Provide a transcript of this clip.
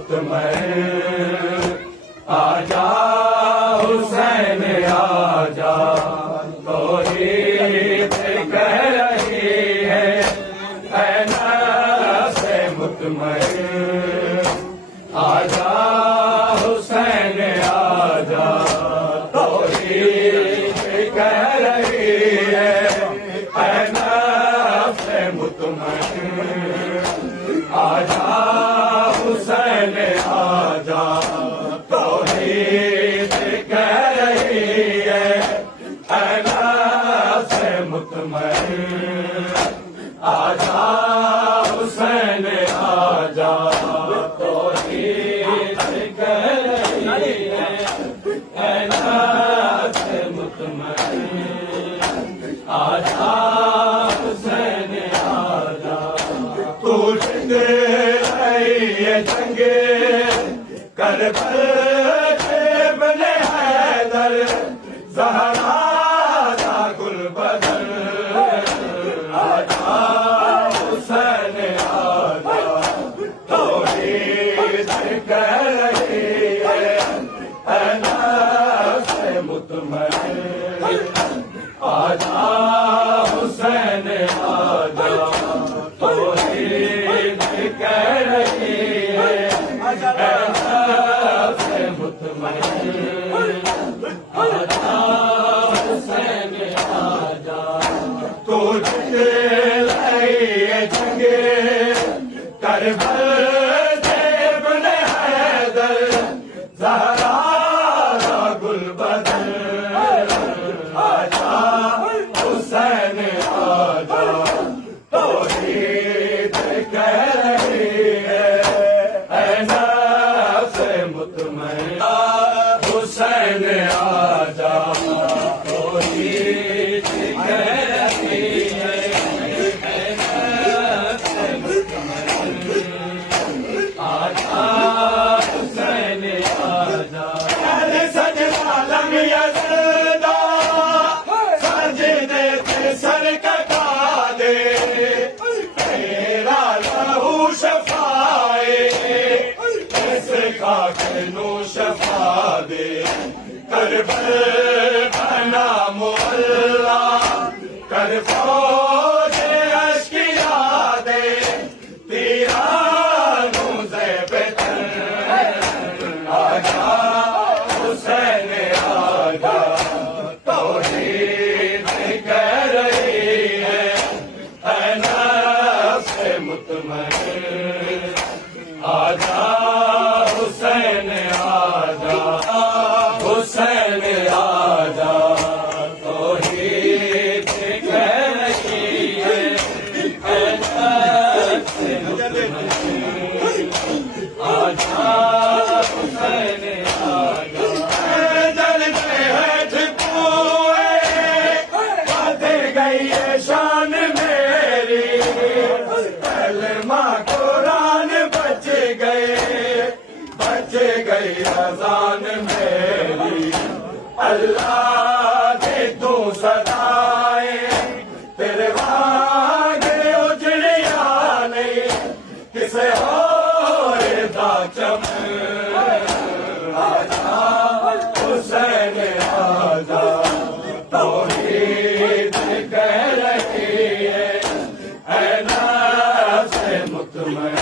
مطمئن آجا حسین آجا توحید کہہ رہی ہے اے نفس مطمئن آجا حسین آجا توحید کہہ رہی ہے اے نفس مطمئن آجا حسین آجا توحید کہہ رہی ہے اے نفس مطمئن آجا حسین آجا توحید کہہ رہی ہے اے نفس مطمئن آجا حسین آجا تو جنگ جنگ کربل کے ابن حیدر زہرا دا گل بدر آجا حسین آجا توحید کہہ رہی ہے اے نفس مطمئن آجا حسین آجا توحید کہہ رہی ہے اے نفس مطمئن آجا حسین آجا تو جنگ جنگ کربل کے ابن حیدر زہرا دا گل بدر آجا حسین آجا توحید کہہ رہی ہے اے نفس مطمئن حسین آجا توحید کہہ رہی ہے اے نفس مطمئن آجا حسین آجا سجدہ لم یزدا سجدے پہ سر کٹا دے تیرا لہو شفائے اس کا نو شفا دے کربل بنا مولا کر فوج اشکیا دے تیرانو زیب تن آجا حسین آجا توحید کہہ رہی ہے اے نفس مطمئن آجا حسین آجا حسین آجا توحید کہہ رہی ہے اے نفس مطمئن آجا حسین آجا دل پہ ہیٹھ پوئے بڑھ گئی ہے شان میری کلمہ قرآن بچ گئی اذان میری اللہ دے تو صدائیں تیرے وانگے اجڑیاں نہیں کسے اور دا چمن آجا حسین آجا توحید کہہ رہی ہے اے نفس مطمئن